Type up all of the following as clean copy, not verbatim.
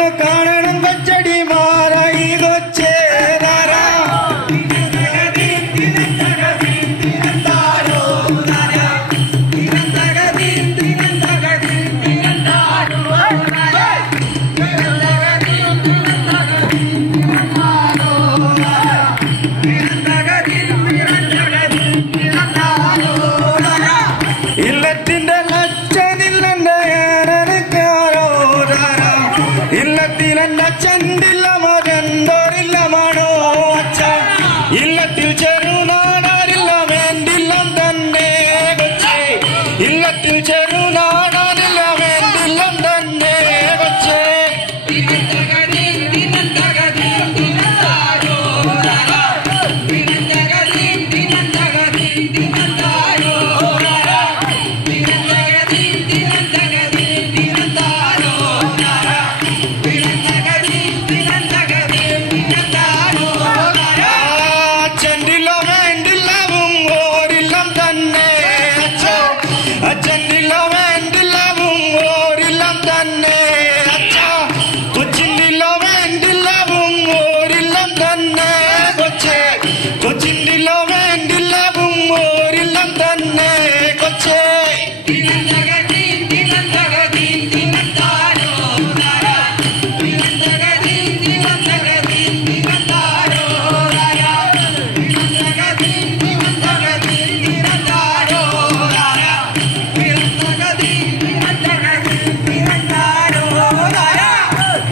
ഒന്ന് കാണണം കൊച്ചടി മാറായി കൊച്ചേരാ ഇല്ലത്തിന്റെ ലച്ചനില്ലെന്റെ ഇല്ലത്തിലെന്റെ ചണ്ടില്ല മകന്തോറില്ല മണോ അച്ഛ ഇല്ലത്തിൽ ചെറുനാടാരില്ല വേണ്ടില്ല തന്നെ കൊച്ചേ ഇല്ലത്തിൽ ചെറുനാടാരില്ല വേണ്ടില്ല തന്നെ കൊച്ചേ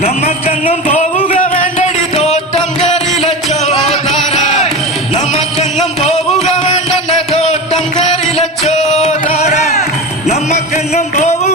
നമുക്കെങ്ങും പോവുക വേണ്ടടി തോട്ടം കയറിലച്ചോ താര നമുക്കെങ്ങും പോവുക വേണ്ടെന്നെ തോട്ടം കയറിലച്ചോ താര നമുക്കെങ്ങും പോവുക